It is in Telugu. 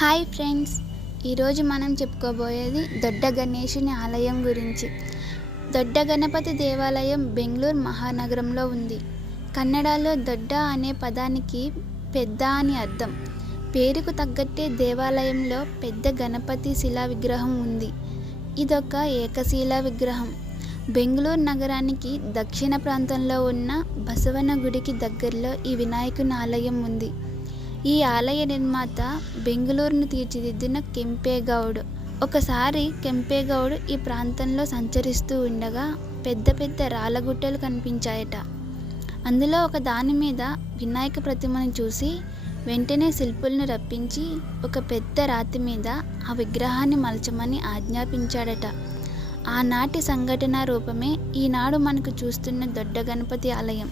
హాయ్ ఫ్రెండ్స్, ఈరోజు మనం చెప్పుకోబోయేది దొడ్డ గణేశుని ఆలయం గురించి. దొడ్డ గణపతి దేవాలయం బెంగళూరు మహానగరంలో ఉంది. కన్నడలో దొడ్డ అనే పదానికి పెద్ద అని అర్థం. పేరుకు తగ్గట్టే దేవాలయంలో పెద్ద గణపతి శిలా విగ్రహం ఉంది. ఇదొక ఏకశిలా విగ్రహం. బెంగళూరు నగరానికి దక్షిణ ప్రాంతంలో ఉన్న బసవన గుడికి దగ్గరలో ఈ వినాయకుని ఆలయం ఉంది. ఈ ఆలయ నిర్మాత బెంగళూరును తీర్చిదిద్దిన కెంపేగౌడ్. ఒకసారి కెంపేగౌడ్ ఈ ప్రాంతంలో సంచరిస్తూ ఉండగా పెద్ద పెద్ద రాళ్ళగుట్టలు కనిపించాయట. అందులో ఒక దాని మీద వినాయక ప్రతిమను చూసి వెంటనే శిల్పులను రప్పించి ఒక పెద్ద రాతి మీద ఆ విగ్రహాన్ని మలచమని ఆజ్ఞాపించాడట. ఆనాటి సంఘటన రూపమే ఈనాడు మనకు చూస్తున్న దొడ్డ గణపతి ఆలయం.